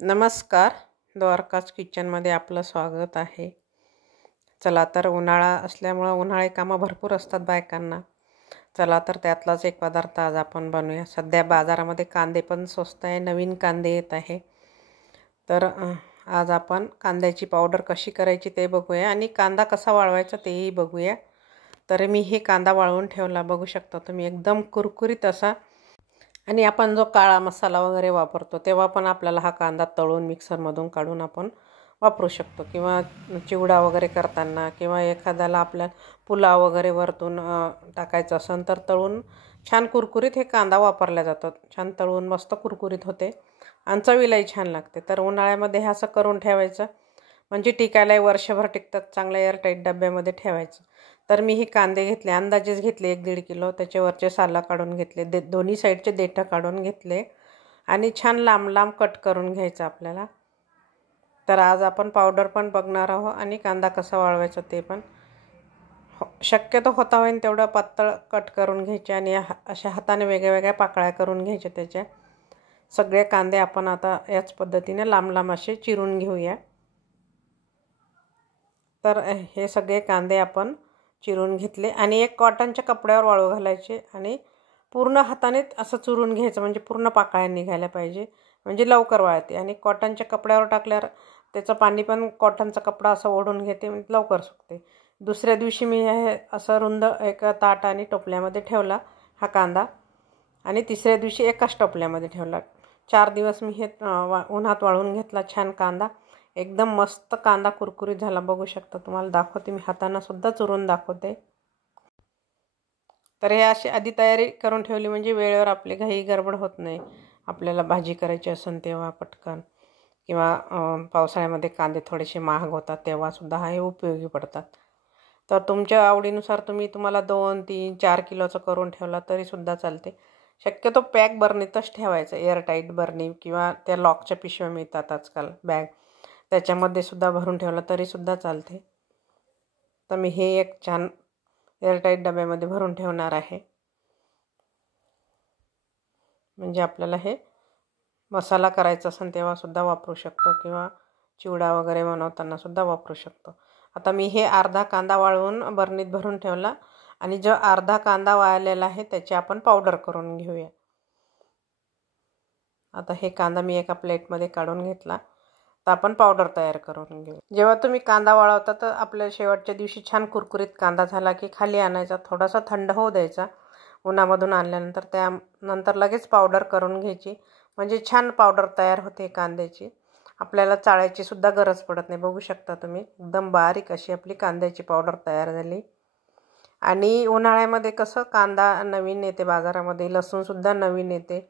नमस्कार. द्वारकाज किचनमध्ये आपलं स्वागत आहे. चला तर उन्हाळा असल्यामुळं उन्हाळी कामं भरपूर असतात बायकांना. चला तर त्यातलाच एक पदार्थ आज आपण बनवूया. सध्या बाजारामध्ये कांदे पण स्वस्त आहे, नवीन कांदे येत आहे. तर आज आपण कांद्याची पावडर कशी करायची ते बघूया आणि कांदा कसा वाळवायचा तेही बघूया. तर मी हे कांदा वाळवून ठेवला, बघू शकता तुम्ही, एकदम कुरकुरीत असा. आणि आपण जो काळा मसाला वगैरे वापरतो तेव्हा पण आपल्याला हा कांदा तळून मिक्सरमधून काढून आपण वापरू शकतो, किंवा चिवडा वगैरे करताना, किंवा एखाद्याला आपल्या पुलाव वगैरे वरतून टाकायचं असेल तर तळून छान कुरकुरीत हे कांदा वापरला जातो. छान तळून मस्त कुरकुरीत होते आणि चवीलाही छान लागते. तर उन्हाळ्यामध्ये हे असं करून ठेवायचं, म्हणजे टिकायलाही वर्षभर टिकतात. चांगल्या एअरटाईट डब्यामध्ये ठेवायचं. तर मी हे कांदे घेतले, अंदाजेच घेतले, 1-1.5 किलो. त्याच्यावरचे सालं काढून घेतले, दोन्ही साईडचे देठं काढून घेतले आणि छान लांब लांब कट करून घ्यायचं आपल्याला. तर आज आपण पावडर पण बघणार आहोत आणि कांदा कसा वाळवायचा ते पण. शक्यतो होता होईन तेवढं पातळ कट करून घ्यायचे आणि अशा हाताने वेगळ्या वेगळ्या पाकळ्या करून घ्यायच्या त्याच्या. सगळे कांदे आपण आता याच पद्धतीने लांब लांब असे चिरून घेऊया. तर हे सगळे कांदे आपण चिरून घेतले आणि एक कॉटनच्या कपड्यावर वाळू घालायचे आणि पूर्ण हाताने असं चुरून घ्यायचं, म्हणजे पूर्ण पाकळ्या निघायला पाहिजे, म्हणजे लवकर वाळते. आणि कॉटनच्या कपड्यावर टाकल्यावर त्याचं पाणी पण कॉटनचा कपडा असं ओढून घेते, म्हणजे लवकर सुकते. दुसऱ्या दिवशी मी हे असं रुंद एका ताट आणि टोपल्यामध्ये ठेवला हा कांदा, आणि तिसऱ्या दिवशी एकाच टोपल्यामध्ये ठेवला. 4 दिवस मी हे उन्हात वाळून घेतला छान कांदा. एकदम मस्त कांदा कुरकुरीत झाला, बघू शकता. तुम्हाला दाखवते, मी हाताने सुद्धा चुरून दाखवते. तर हे अशी आधी तयारी करून ठेवली म्हणजे वेळेवर आपली घाई गडबड होत नाही. आपल्याला भाजी करायची असेल तेव्हा पटकन, किंवा पावसाळ्यामध्ये कांदे थोडेसे महाग होतात तेव्हासुद्धा हे उपयोगी पडतात. तर तुमच्या आवडीनुसार तुम्हाला 2, 3, 4 किलोचं करून ठेवला तरीसुद्धा चालते. शक्यतो पॅक बरणीतच ठेवायचं, एअरटाईट बरणी, किंवा त्या लॉकच्या पिशव्या मिळतात आजकाल बॅग, त्याच्यामध्ये सुद्धा भरून ठेवलं तरीसुद्धा चालते. तर मी हे एक छान एअरटाईट डब्यामध्ये भरून ठेवणार आहे, म्हणजे आपल्याला हे मसाला करायचा असेल तेव्हासुद्धा वापरू शकतो, किंवा चिवडा वगैरे बनवतानासुद्धा वापरू शकतो. आता मी हे अर्धा कांदा वाळवून बरणीत भरून ठेवला, आणि जो अर्धा कांदा वाळलेला आहे त्याची आपण पावडर करून घेऊया. आता हे कांदा मी एका प्लेटमध्ये काढून घेतला. तर आपण पावडर तयार करून घेऊ. जेव्हा तुम्ही कांदा वाळवता तर आपल्या शेवटच्या दिवशी छान कुरकुरीत कांदा झाला की खाली आणायचा, थोडासा थंड होऊ द्यायचा उन्हामधून आणल्यानंतर. त्यानंतर लगेच पावडर करून घ्यायची, म्हणजे छान पावडर तयार होते कांद्याची. आपल्याला चाळायची सुद्धा गरज पडत नाही, बघू शकता तुम्ही. एकदम बारीक अशी आपली कांद्याची पावडर तयार झाली. आणि उन्हाळ्यामध्ये कसं कांदा नवीन येते बाजारामध्ये, लसूणसुद्धा नवीन येते,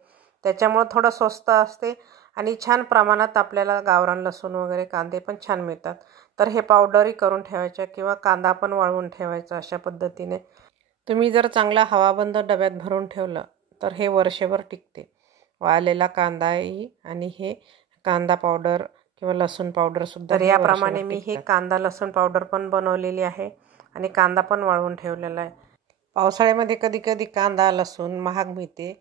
त्याच्यामुळं थोडं स्वस्त असते आणि छान प्रमाणात आपल्याला गावरान लसूण वगैरे कांदे पण छान मिळतात. तर हे पावडरही करून ठेवायच्या, किंवा कांदा पण वाळवून ठेवायचा. अशा पद्धतीने तुम्ही जर चांगला हवाबंद डब्यात भरून ठेवलं तर हे वर्षभर टिकते. वाळलेला कांदाही आणि हे कांदा पावडर किंवा लसूण पावडरसुद्धा. तर याप्रमाणे मी हे कांदा लसूण पावडर पण बनवलेली आहे आणि कांदा पण वाळवून ठेवलेला आहे. पावसाळ्यामध्ये कधी कधी कांदा लसूण महाग मिळते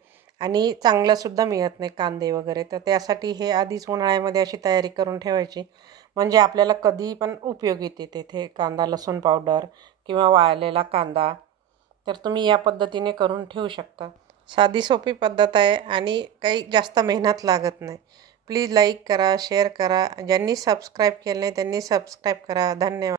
आणि चांगलंसुद्धा मिळत नाही कांदे वगैरे. तर त्यासाठी हे आधीच उन्हाळ्यामध्ये अशी तयारी करून ठेवायची, म्हणजे आपल्याला कधी पण उपयोगी येते तेथे कांदा लसूण पावडर किंवा वाळलेला कांदा. तर तुम्ही या पद्धतीने करून ठेवू शकता. साधी सोपी पद्धत आहे आणि काही जास्त मेहनत लागत नाही. प्लीज लाईक करा, शेअर करा. ज्यांनी सबस्क्राईब केलं नाही त्यांनी सबस्क्राईब करा. धन्यवाद.